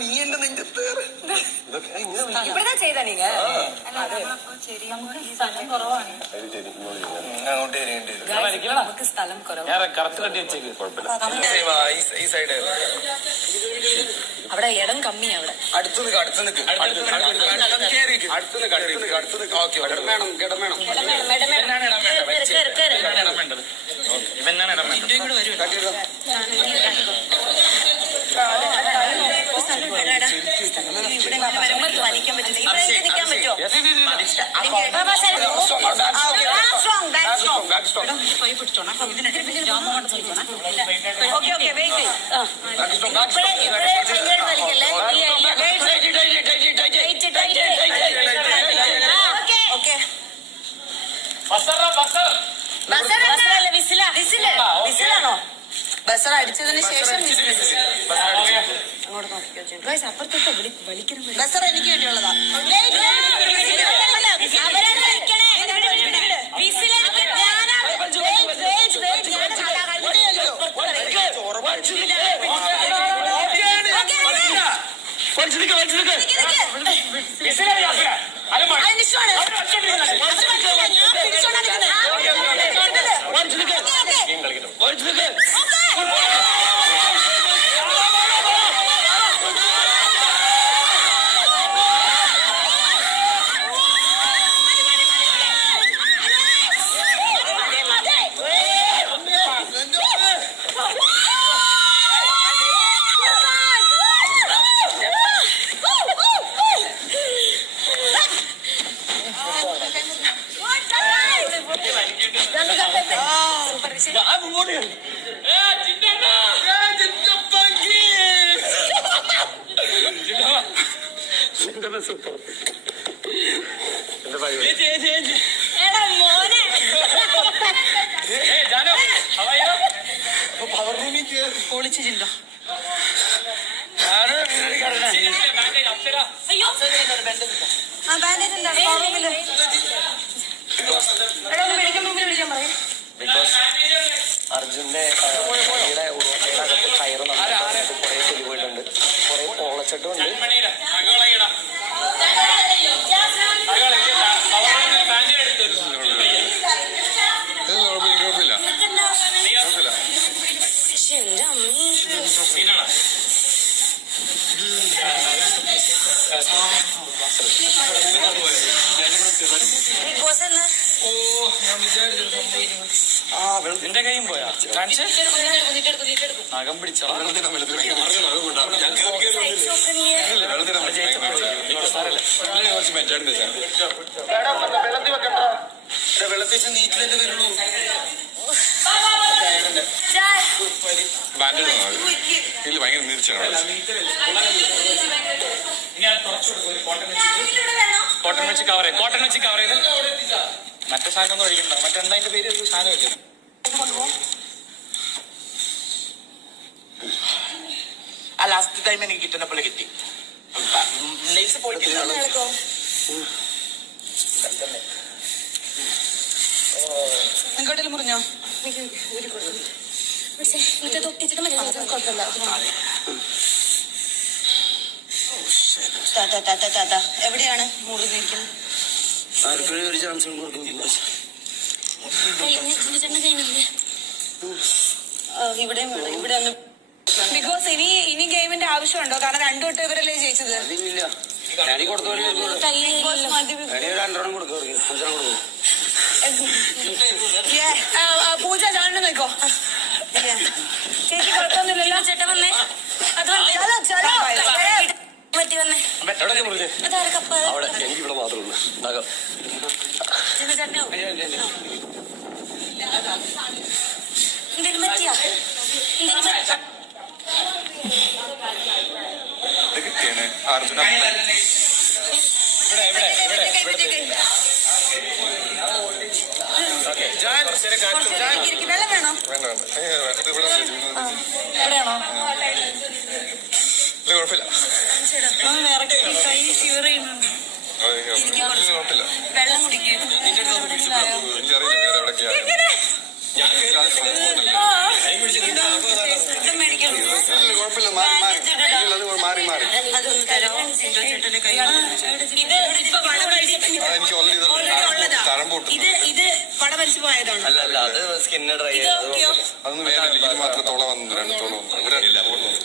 നീ ചെയ്താ നമുക്ക് സ്ഥലം അവിടെ ഇടം കമ്മി അവിടെ. അടുത്ത് നിൽക്ക് അടുത്ത് നിൽക്ക് അടുത്ത് നിൽക്ക് അടുത്ത് നിൽക്ക് അടുത്ത് ഓക്കെ ഇടം വേണം ഇടം വേണം. ഓക്കെ ഓക്കെ വെയിറ്റ് ബസർ അടിച്ചതിന് ശേഷം അപ്പുറത്തോട്ട് വലിക്കണം ബസർ എനിക്ക് വേണ്ടിയുള്ളതാ like, പൊളിച്ചു ചിന്തോ. ആ ബാൻഡേജ് ഉണ്ടാവും റൂമിൽ എടാ ഒന്ന് മെഡിക്കൽ റൂമിൽ വിളിക്കാൻ പറയും. ബിക്കോസ് അർജുന്റെ കയറ് നന്നായിട്ട് കുറെ ചെലി പോയിട്ടുണ്ട്. കുറെ പോളച്ചട്ടും ഉണ്ട്. ആ നിന്റെ കൈയും പോയാ. കാണിച്ച്? നഖം പിടിച്ചോ? വെള്ളത്തിൽ നീറ്റിലെന്റെ വരുള്ളൂ. ബാൻഡ് ഇതിൽ ഭയങ്കര നീർച്ചയാണ് ഇനി അത് തുറച്ചു കൊടുക്കും ഒരു കോട്ടൺ കോട്ടൺ വെച്ച് കവർ ചെയ്ത് കോട്ടൺ വെച്ച് കവർ ചെയ്ത്. മറ്റേ സാധനം ഒന്നും ഒഴിക്കണ്ട. മറ്റെന്താ അതിന്റെ പേര്? ഒരു സാധനം വെച്ചത് ആ ലാസ്റ്റ് ടൈം എനിക്ക് കിട്ടുന്ന പോലെ കിട്ടി. ലേസ് പോയിട്ടില്ല. നിങ്ങോട്ടേലും മുറിഞ്ഞോ? മറ്റേ തൊട്ടിച്ചിട്ട് മതി കുഴപ്പമില്ല. എവിടെയാണ് മുറിഞ്ഞിരിക്കുന്നത് ആർക്കും ഒരു ചാൻസ് കൊടുക്കും ആ, ഇവിടെയും വേണം. ഇവിടെ ഒന്ന്. ബിഗ് ഇനി ഇനി ഗെയിമിന്റെ ആവശ്യമുണ്ടോ? കാരണം രണ്ടു തൊട്ട് ഇവരല്ലേ ജയിച്ചത്. പൂജ ചാണ്ട് നിൽക്കോ ചേച്ചി കുഴപ്പമൊന്നുമില്ലല്ലോ? ചേട്ടൻ വന്നേ. അത് ചലോ ചലോ. അവിടെ എനിക്ക് ഇവിടെ മാത്രമേ ഉള്ളൂ. നഖം ചേട്ടനോ എന്തെങ്കിലും പറ്റിയാ? എന്തെങ്കിലും പറ്റിയാ? ഇത് കിട്ടിയാണ് അർജുന കുറച്ച് ഇരിക്ക്. വെള്ളം വേണോ? വേണ്ട വേണ്ട. ഇവിടെ കുഴപ്പമില്ല. വെള്ളം വേറെ ഇത് ഇത് പോയതാണോ. അല്ല അല്ല അത് സ്കിന്നെ ഡ്രൈ അതൊന്നും വേദന ഇത് മാത്രം തോള വന്നു രണ്ട് തോള വന്നു.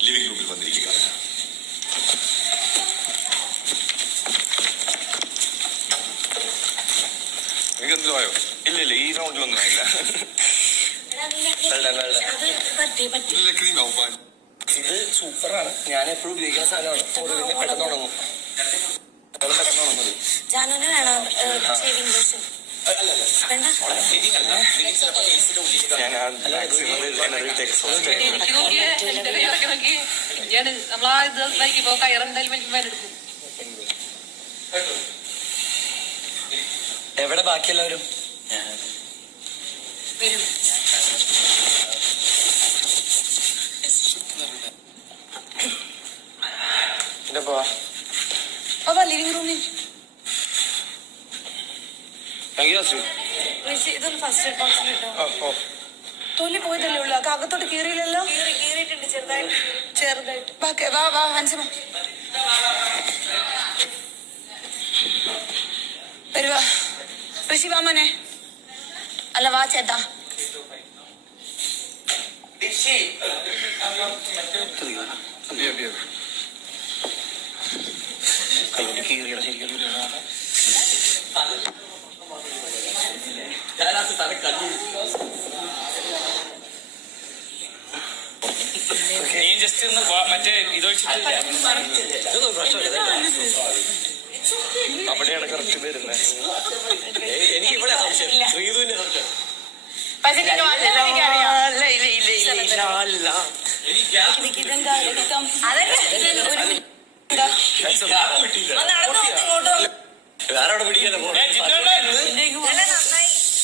ലിവിംഗ് റൂമിൽ വന്നിരിക്കുക. എന്തിനും ആയോ ഇല്ല ഇല്ല ഈ റൗണ്ടിലൊന്നും ആയില്ല. ഇല്ല ക്രീം ആവും. ഇത് സൂപ്പറാണ്. ഞാൻ എപ്പോഴും ഉപയോഗിക്കുന്ന സാധനമാണ്. ഒടുവിൽ പെട്ടെന്ന് ഉണങ്ങും പെട്ടെന്ന് ഉണങ്ങുന്നത് ജാനുവിന് വേണോ ഞാൻ എനർജി എക്സോസ്റ്റ് എനിക്ക് നോക്കിയേ എന്റെ കയ്യിലൊക്കെ നോക്കി ഞാൻ നമ്മളാ ഇത് ഇതാക്കിപ്പോ കയറെന്തായാലും എനിക്ക് മേലെടുക്കും എവിടെ ബാക്കിയെല്ലാവരും വരും പിന്നെ പോവാ അപ്പൊ ലിവിംഗ് റൂമിൽ ഇതൊന്ന് ഫസ്റ്റ് തൊലി പോയതല്ലേ ഉള്ളു. അകത്തോട്ട് കീറിയില്ലല്ലോ? കീറി കീറിയിട്ടുണ്ട് ചെറുതായിട്ട്. ചെറുതായിട്ട്. വാ, വാ വാ ഹൻസിമ വരുവാ. ഋഷി വാമനെ അല്ല വാ ചേട്ടാ. നീ ജസ്റ്റ് ഒന്ന് മറ്റേ ഇത് വെച്ചിട്ട് ഇതൊന്നും പ്രശ്നമില്ല. അവിടെയാണ് കറക്റ്റ് വരുന്നത് എനിക്ക് ഇവിടെ സംശയം. ശ്രീധുവിന്റെ സംശയം. പക്ഷെ നിനക്ക് വല്ലതും എനിക്കറിയാം. വേറെ.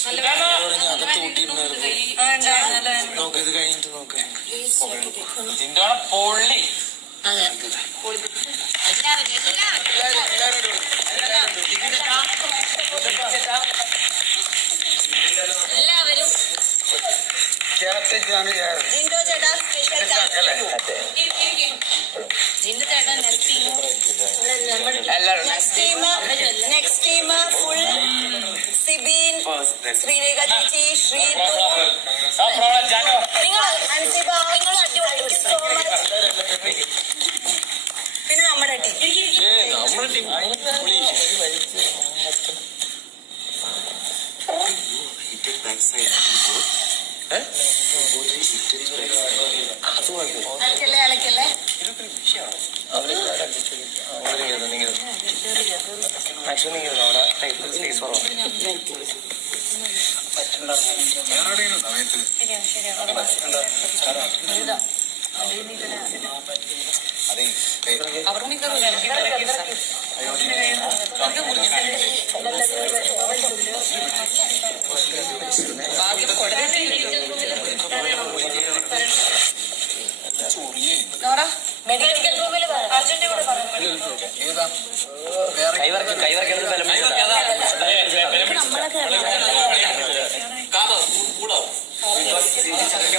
നല്ല നോക്ക് ഇത് കഴിഞ്ഞിട്ട് നോക്ക്. പൊള്ളി. എല്ലാവരും. ജിൻഡോ ചേട്ടാ സ്പെഷ്യൽ ജിൻഡോ ചേട്ടാ next team next team next team full Sibin Sreerekha ചേച്ചി ശ്രീതു അത്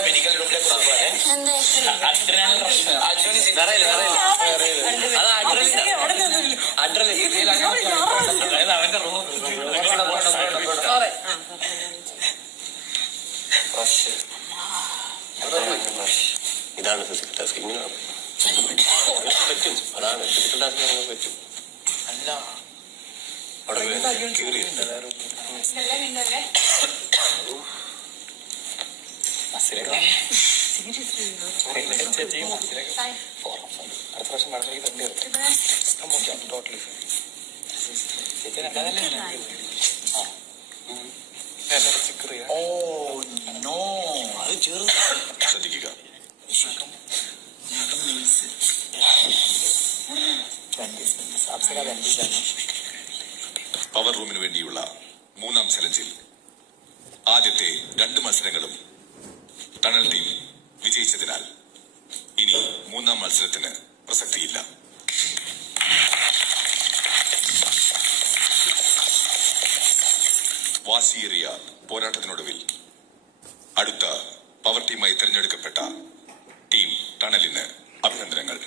മെഡിക്കൽ റൂമിലേക്ക് കൊണ്ടുപോകാൻ എന്തേ വേറെ അത് അഡ്രസ് അതായത് അവന്റെ റൂം ഇതാണ് ഫിസിക്കൽ ടാസ്കിങ് പറ്റും അതാണ് ഫിസിക്കൽ പറ്റും അല്ല അടുത്ത പ്രാവശ്യം നടന്നെങ്കിൽ തണ്ടി ടോട്ടലി ഓ പവർ റൂമിന് വേണ്ടിയുള്ള മൂന്നാം ചലഞ്ചിൽ ആദ്യത്തെ രണ്ട് മത്സരങ്ങളും ടണൽ ടീം വിജയിച്ചതിനാൽ ഇനി മൂന്നാം മത്സരത്തിന് പ്രസക്തിയില്ല. വാശിയേറിയ പോരാട്ടത്തിനൊടുവിൽ അടുത്ത പവർ ടീമായി തിരഞ്ഞെടുക്കപ്പെട്ട ടീം ടണലിന് അഭിനന്ദനങ്ങൾ.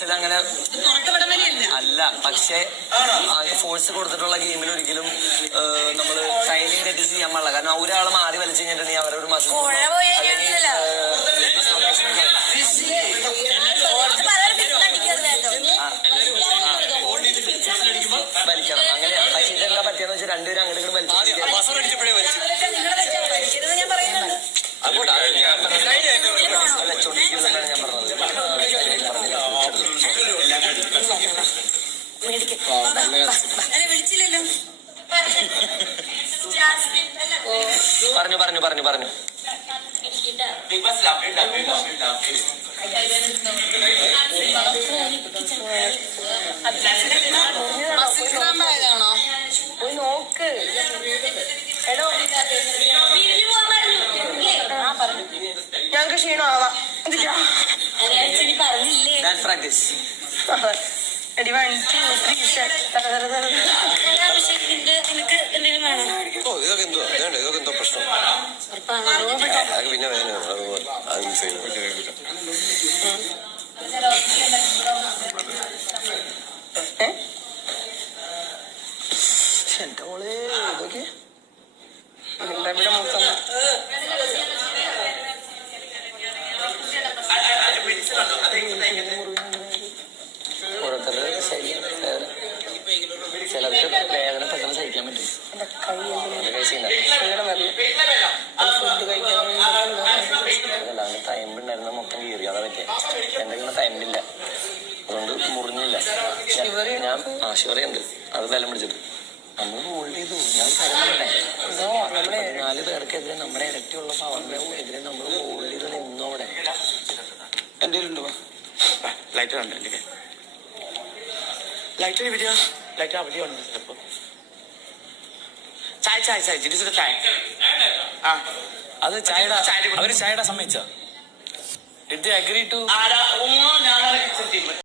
വിസിൽ അങ്ങനെ അല്ല പക്ഷേ ഫോഴ്സ് കൊടുത്തിട്ടുള്ള ഗെയിമിൽ ഒരിക്കലും നമ്മൾ ടൈമിംഗ് ചെയ്യാൻ പാടില്ല. കാരണം ഒരാൾ മാറി വലിച്ചു കഴിഞ്ഞിട്ടുണ്ടെങ്കിൽ അവരൊരു മാസം പറഞ്ഞു പറഞ്ഞു പറഞ്ഞു പറഞ്ഞു. പോയി നോക്ക് എടോ ആ പറഞ്ഞു ഞങ്ങക്ക് ക്ഷീണമാവാം പറഞ്ഞില്ലേ പ്രാക്ടീസ് എടി വൺ ടു ത്രീ നിനക്ക് എന്തെങ്കിലും വേണോ ഓ ഇതൊക്കെ എന്തോ വേണ്ട ഇതൊക്കെ എന്തോ പ്രശ്നം അതൊക്കെ പിന്നെ വേദന അത് മിസ് ചെയ്യുന്നു എന്റെ മോളെ ഇതൊക്കെ ഇവിടെ മൊത്തം ഓരോരുത്തരുടെ ഷിവറയുണ്ട് അത് ബലം പിടിച്ചിട്ട്. നമ്മൾ ഹോൾഡ് ചെയ്തു. ഞാൻ പറഞ്ഞേ നാല് പേർക്കെതിരെ നമ്മുടെ ഇരട്ടിയുള്ള പവറിന്റെ എതിരെ നമ്മൾ ഹോൾഡ് ചെയ്ത് നിന്നു അവിടെ. എന്റെ ഉണ്ട് എന്റെ ലൈറ്റർ വീഡിയോ ലൈറ്റർ അവിടെ ഉണ്ട് ചിലപ്പോ. ചായ ചായ ചായ. ജിനിസിന്റെ ചായ. ആ. അത് ചായയുടെ അവർ ചായയുടെ സമ്മതിച്ച? ഡിഡ് അഗ്രി ടു ആരാ? ഉമ്മ? ഞാൻ